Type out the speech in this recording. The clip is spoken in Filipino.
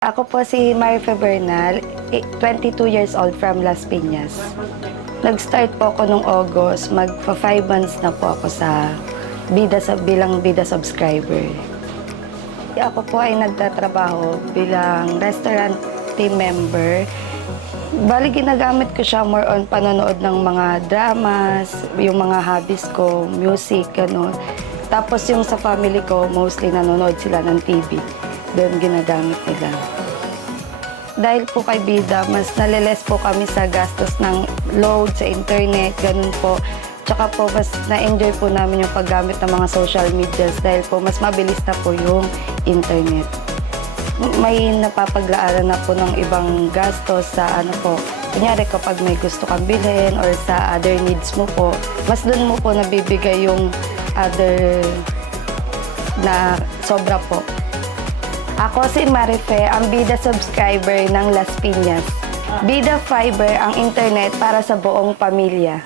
Ako po si Marife Bernal, eh, 22 years old from Las Piñas. Nag-start po ako nung August, magpa 5 months na po ako sa bida sa bilang bida subscriber. Ako po ay nagtatrabaho bilang restaurant team member. Bali, ginagamit ko siya more on panonood ng mga dramas, yung mga hobbies ko, music, gano'n. Tapos yung sa family ko, mostly nanonood sila ng TV. Doon ginagamit nila. Dahil po kay Bida, mas naliles po kami sa gastos ng load sa internet, ganun po. Tsaka po, mas na-enjoy po namin yung paggamit ng mga social medias dahil po mas mabilis na po yung internet may napapaglaanan na po ng ibang gastos sa ano po. Kunyari kapag may gusto kang bilhin or sa other needs mo po, mas doon mo po nabibigay yung other na sobra po. Ako si Marife, ang Bida subscriber ng Las Piñas. Bida Fiber ang internet para sa buong pamilya.